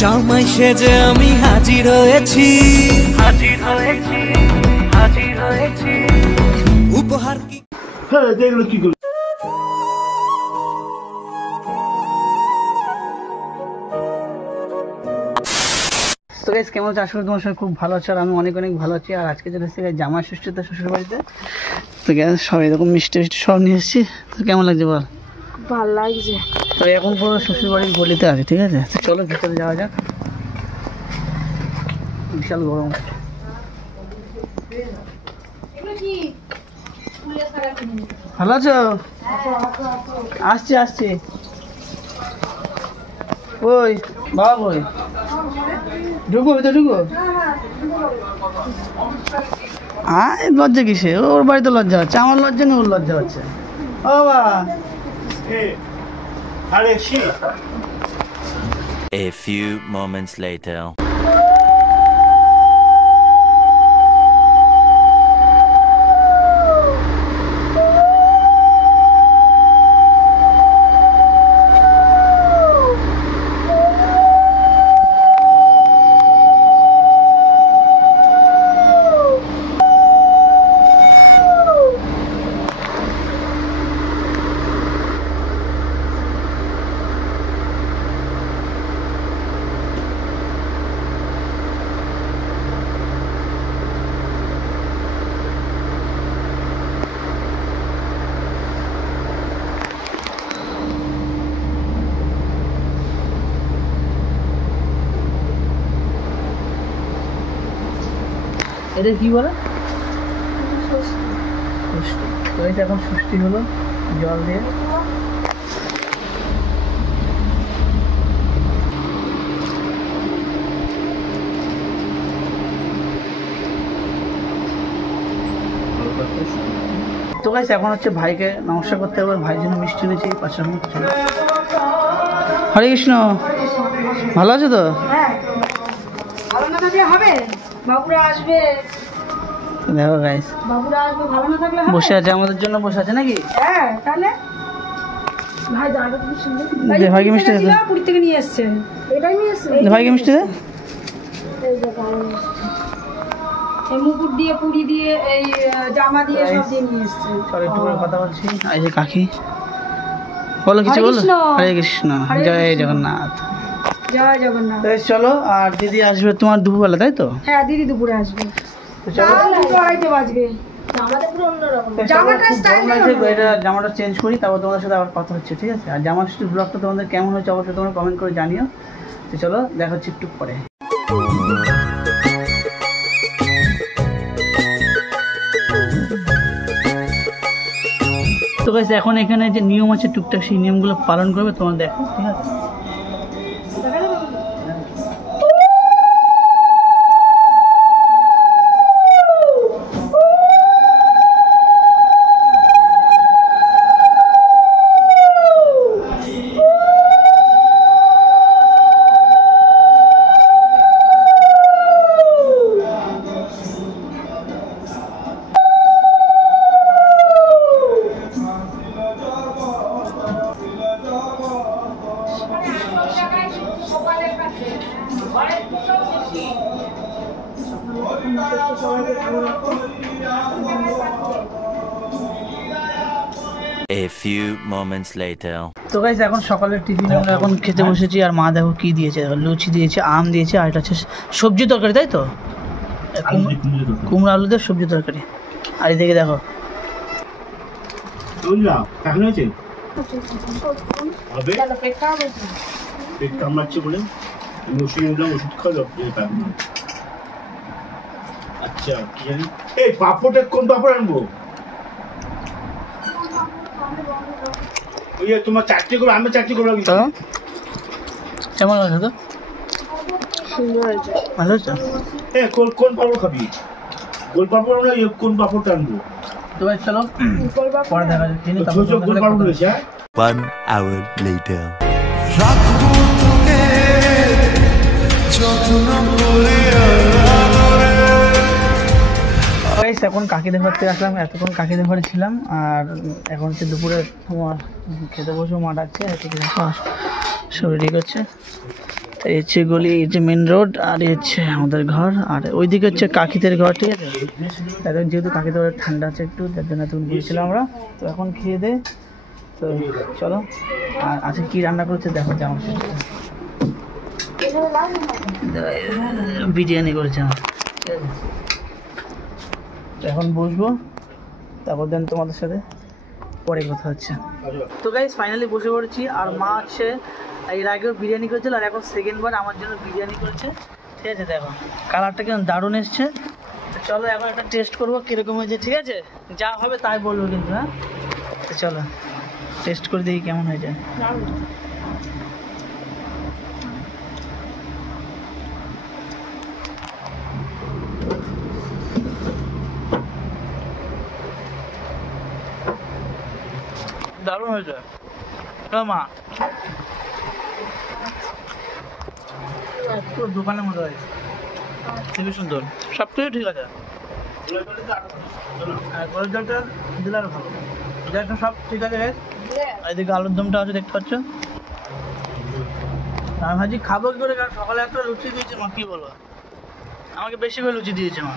জামাই সেজে আমি হাজির হয়েছি, উপহার কি দেখলো কি করলো। তো গাইস কেমন আছো? আসলে তোমার সঙ্গে খুব ভালো আছে আর আমি অনেক অনেক ভালো আছি। আর আজকে চলে এসেছি জামাই ষষ্ঠীতে শ্বশুর বাড়িতে। তো গ্যাস সব এরকম মিষ্টি মিষ্টি সব নিয়ে এসেছি। তো কেমন লাগছে বল? ভালো লাগছে। তো এখন পুরো শ্বশুর বাড়ির গলিতে আছে, ঠিক আছে? তো চলো ভিতরে যাওয়া যাক। বিশাল গরম। ভালো আছো? আসছি আসছি। ওই বাবা বই ঢুকবো ভিতরে ঢুকবো। হ্যাঁ লজ্জা কিসে? ওর বাড়িতে লজ্জা হচ্ছে, আমার লজ্জা নেই, ওর লজ্জা হচ্ছে। ও বাবা A few moments later. এটা কি বলে? তো এটা এখন ষষ্ঠী হলো জল দিয়ে। তো গাইস এখন হচ্ছে ভাইকে নমস্কার করতে হবে, ভাইয়ের জন্য মিষ্টি এনেছি পাঁচশো। হরে কৃষ্ণ, ভালো আছো তো? হ্যাঁ ভালো না থাকলে হবে, বাবুরা আসবে। দেখো গাইস বাবুরা আসবে, ভালো না থাকলে হবে। বসে আছে, আমাদের জন্য বসে আছে নাকি? হ্যাঁ তাহলে ভাই জামাটা খুব সুন্দর। দে ভাইকে মিষ্টি দে। পুরী থেকে নিয়ে এসেছে, এটাই নিয়ে এসেছে। ভাইকে মিষ্টি দে। এই যে ভালো মিষ্টি, এই মুকুট দিয়ে পুরি দিয়ে এই জামা দিয়ে সব দিয়ে নিয়ে এসেছে। চল একটু করে কথা বলছি। এই যে কাকি বলো, কিছু বলো। হরে কৃষ্ণ, জয় জগন্নাথ। জয় জগন্নাথ। চলো, আর দিদি আসবে তোমার দুপুরবেলা, তাই তো? হ্যাঁ দিদি দুপুরে আসবে, তো চলো। 2:30 বাজবে। জামাটা পুরো অন্যরকম, জামাটা স্টাইল এটা জামাটা চেঞ্জ করি, তারপর তোমাদের সাথে আবার কথা হচ্ছে, ঠিক আছে? আর জামা ষষ্ঠীর ব্লগটা তোমাদের কেমন হচ্ছে অবশ্যই তোমরা কমেন্ট করে জানিও। তো চলো দেখা হচ্ছে একটু পরে। তো গাইস এখন এখানে যে নিয়ম আছে টুকটাক, সেই নিয়মগুলো পালন করবে, তোমরা দেখো, ঠিক আছে? A few moments later. তো গাইস এখন সকালের টিফিন আমরা এখন খেতে বসেছি। আর মা দেখো কি দিয়েছে, দেখো লুচি দিয়েছে, আম দিয়েছে, আর এটা হচ্ছে সবজি তরকারি, তাই তো? কুমড়ো আলু দিয়ে সবজি তরকারি। আর এদিকে দেখো এখন হয়েছে হবে পেট কামড়াচ্ছে বলে ওষুধ নিলাম, ওষুধ খাওয়া। আচ্ছা কি জানি, এই পাপড়টা কোন পাপড় আনবো? ওই তোমার চারটে করে, আমি চারটে করে। কেমন লাগছে? তো সুন্দর হয়েছে, ভালো হচ্ছে। কোন পাপড় খাবি? গোল পাপড় না কোন পাপড়টা আনবো? তো ভাই চলো পরে দেখা যাচ্ছে। 1 hour later. এখন কাকিদের ঘর থেকে আসলাম, এতক্ষণ কাকিদের ঘরে ছিলাম। আর এখন হচ্ছে দুপুরে তোমার খেতে বসে মা ডাকছে, সব রেডি করছে। এই হচ্ছে গলি, এই যে মেন রোড, আর এই হচ্ছে আমাদের ঘর, আর ওইদিকে হচ্ছে কাকিদের ঘর, ঠিক আছে। এখন যেহেতু কাকিদের ঘরে ঠান্ডা আছে একটু, যার জন্য তুমি গিয়েছিলাম আমরা। তো এখন খেয়ে দে, তো চলো। আর আজকে কী রান্না করেছে দেখো, যে আমার বিরিয়ানি করেছে আমার, ঠিক আছে। তো এখন বসবো, তারপর দেন তোমাদের সাথে পরে কথা হচ্ছে। তো গাইস ফাইনালি বসে পড়েছি, আর মা আছে এর আগেও বিরিয়ানি করেছিল, আর এখন সেকেন্ডবার আমার জন্য বিরিয়ানি করেছে, ঠিক আছে। দেখো কালারটা কেমন দারুণ এসছে। তো চলো এখন একটা টেস্ট করবো কীরকম হয়েছে, ঠিক আছে। যা হবে তাই বলবো কিন্তু, হ্যাঁ। তো চলো টেস্ট করে দেখি কেমন হয়ে যায়। দারুণ হয়েছে মা, পুরো দোকানের মতো হয়েছে, খুবই সুন্দর, সব কিছু ঠিক আছে। গোলাপ জলটা দিলে আরো ভালো, এটা সব ঠিক আছে। এদিকে আলুর দমটা আছে দেখতে পাচ্ছ। আমি ভাবছি খাবো কি করে, কারণ সকালে একটা লুচি দিয়েছে মা, কী বলবো, আমাকে বেশি করে লুচি দিয়েছে মা।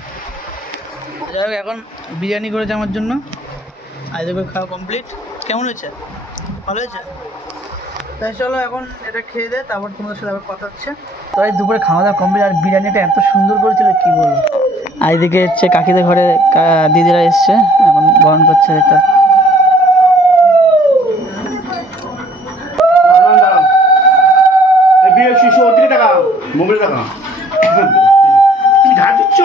যাই হোক এখন বিরিয়ানি করেছে আমার জন্য, আর এদিকে খাওয়া কমপ্লিট। কেমন হয়েছে? ভালো হয়েছে। তাই চলো এখন এটা খেয়ে দে, তারপর তোমাদের সাথে আবার কথা হচ্ছে। তো এই দুপুরে খাওয়া দাওয়া কমপ্লিট, আর বিরিয়ানিটা এত সুন্দর করেছিল কি বলবো। আর এদিকে হচ্ছে কাকিদের ঘরে দিদিরা এসছে, এখন বরণ করছে এটা। মোবাইল টাকা তুমি ঝাড় দিচ্ছ,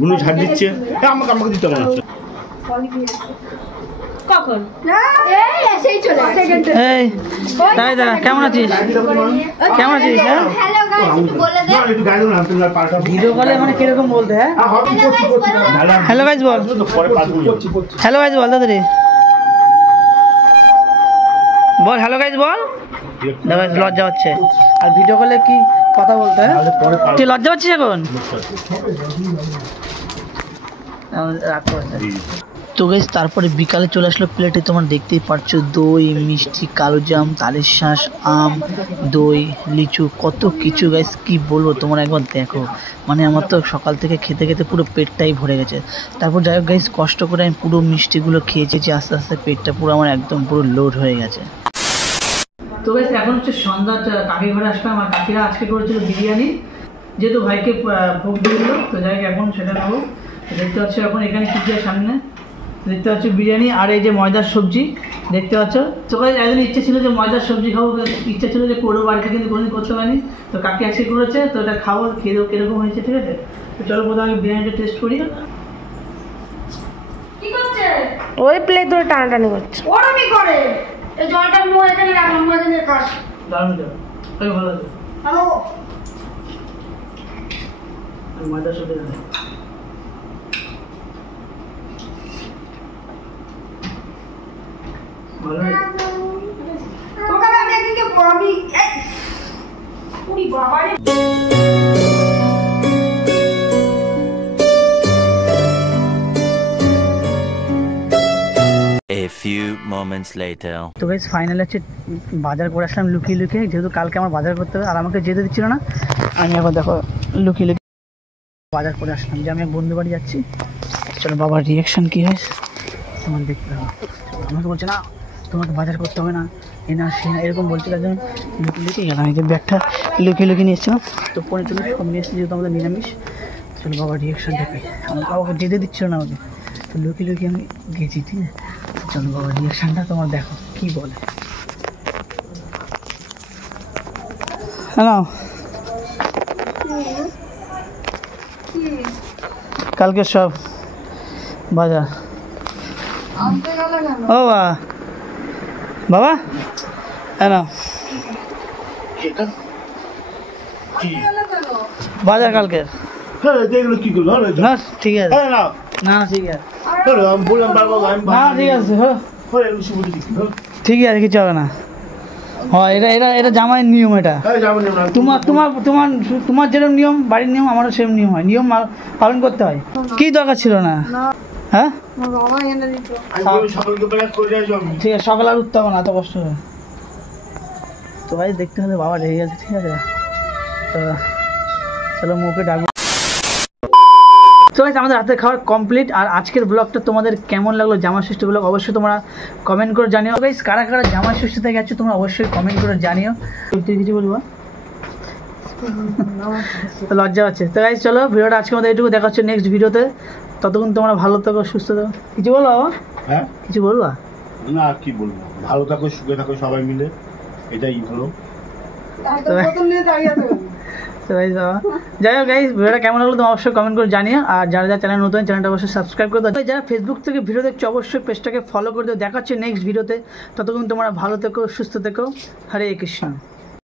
গুলো ঝাড় দিচ্ছে, আমাকে আমাকে দিতে মনে হচ্ছে। কখন এই এসেই চলে সেকেন্ডে। এই তাই দা কেমন আছিস? কেমন আছিস? হ্যাঁ হ্যালো গাইস একটু বলে দে, একটু গাইড না আপনারা পার্ট অফ ভিডিও কলে মানে কিরকম বলতে? হ্যাঁ হ্যালো গাইস বল, পরে পার্ট হ্যালো গাইস বল দাদারে বল, হ্যালো গাইস বল। দাদা লজ্জা হচ্ছে, আর ভিডিও কলে কি কথা বলতে? হ্যাঁ তুই লজ্জা হচ্ছিস এখন? তো গাইস তারপরে বিকালে চলে আসলো প্লেটে, তোমার দেখতেই পাচ্ছ দই, মিষ্টি, কালোজাম, তালের শাঁস, আম, দই, লিচু, কত কিছু গাইস, কি বলবো তোমরা একবার দেখো। মানে আমার তো সকাল থেকে খেতে খেতে পুরো পেটটাই ভরে গেছে। তারপর যাই হোক গাইস কষ্ট করে আমি পুরো মিষ্টিগুলো খেয়েছি, আস্তে আস্তে পেটটা পুরো আমার একদম পুরো লোড হয়ে গেছে। তো গাইস এখন হচ্ছে সন্ধ্যা, কাকির ঘরে আসলাম, আর কাকিরা আজকে করেছিল বিরিয়ানি, যেহেতু ভাইকে ভোগ দিয়েছিল। তো যাই হোক এখন সেটা নেবো। দেখতে পাচ্ছ এখন এখানে কী আছে সামনে, দেখতে পাচ্ছ বিরিয়ানি, আর এই যে ময়দার সবজি দেখতে পাচ্ছ। তো গাইস একদিন ইচ্ছে ছিল যে ময়দার সবজি খাবো, ইচ্ছা ছিল যে করবো বাড়িতে, কিন্তু কোনোদিন করতে পারিনি। তো কাকি আজকে করেছে, তো এটা খাবো, খেয়ে দেবো কীরকম হয়েছে, ঠিক আছে। তো চলো প্রথমে আমি বিরিয়ানিটা টেস্ট করি। কি করছে? ওই প্লেট ধরে টানাটানি করছে। ওরমই করে এই জলটা মো এখানে রাখলাম, মো এখানে কাট দারুণ যাবে, খুবই ভালো আছে। হ্যালো ময়দার সবজি দেবে, ভালো হয়েছে। তোমাকে আমি একদিনকে আমি উনি বাবারে A few moments later. তো গাইস ফাইনালি হচ্ছে বাজার করে আসলাম লুকিয়ে লুকিয়ে, যেহেতু কালকে আমার বাজার করতে হবে আর আমাকে যেতে দিচ্ছিল না। আমি এখন দেখো লুকিয়ে লুকিয়ে বাজার করে আসলাম, যে আমি এক বন্ধু বাড়ি যাচ্ছি। চলো বাবার রিয়াকশান কী হয় তোমার দেখতে হবে। আমাকে বলছে না তোমাকে বাজার করতে হবে না, এ না সে না এরকম বলছিল, একজন লুকিয়ে লুকিয়ে গেলাম। এই যে ব্যাগটা লুকিয়ে লুকিয়ে নিয়ে এসেছিলাম, তো পরে চলে সব নিয়ে এসেছি, যেহেতু আমাদের নিরামিষ। চলো বাবার রিয়াকশান দেখি, আমার বাবাকে যেতে দিচ্ছিল না আমাকে, তো লুকিয়ে লুকিয়ে আমি গেছি, ঠিক আছে। চলো বাবার রিয়াকশানটা তোমার দেখো কী বলে। হ্যালো কালকে সব বাজার আনতে গেলে কেন? ও বাবা হ্যালো গেলে কেন? বাজার কালকে হ্যাঁ দেখলো কি করলো, না ঠিক আছে, হ্যাঁ না না ঠিক আছে, আমি বললাম বারবার আমি না ঠিক আছে, হ্যাঁ আমি শুভ দিচ্ছি। ঠিক আছে কিছু হবে না। হয় এটা জামাইয়ের নিয়ম এটা। হ্যাঁ যাবেন না তোমার যেরকম নিয়ম বাড়ির নিয়ম আমারও সেম নিয়ম হয়, নিয়ম পালন করতে হয়। কি দরকার ছিল না? হ্যাঁ আমি সকলকে ব্যাক করে যাই আমি। ঠিক আছে, সকালে আর উঠতে হবে না, এত কষ্ট হবে তো ভাই। দেখতে হলে বাবা রেগে গেছে, ঠিক আছে তো চলো মুখে ডাকবো। তো গাইস আমাদের হাতে খাবার কমপ্লিট। আর আজকের ব্লগটা তোমাদের কেমন লাগলো, জামা ষষ্ঠী ব্লগ, অবশ্যই তোমরা কমেন্ট করে জানিও। গাইস কারা কারা জামা ষষ্ঠীতে গেছো তোমরা অবশ্যই কমেন্ট করে জানিও। তুই কিছু বলবো? লজ্জা হচ্ছে তো গাইস। চলো ভিডিওটা আজকে আমাদের এইটুকু, দেখা হচ্ছে নেক্সট ভিডিওতে। ততক্ষণ তোমরা ভালো থাকো, সুস্থ থাকো। কিছু বলো বাবা? হ্যাঁ কিছু বলবো না, আর কি বলবো, ভালো থাকো সুখে থাকো সবাই মিলে, এটাই ভালো। তো গাইস বাবা যাই হোক গাইস, ভিডিওটা কেমন লাগলো তোমরা অবশ্যই কমেন্ট করে জানিও। আর যারা যারা চ্যানেল নতুন, চ্যানেলটা অবশ্যই সাবস্ক্রাইব করে দাও। যারা ফেসবুক থেকে ভিডিও দেখছো অবশ্যই পেজটাকে ফলো করে দাও। দেখা হচ্ছে নেক্সট ভিডিওতে। ততক্ষণ তোমরা ভালো থেকো, সুস্থ থেকো। হরে কৃষ্ণ।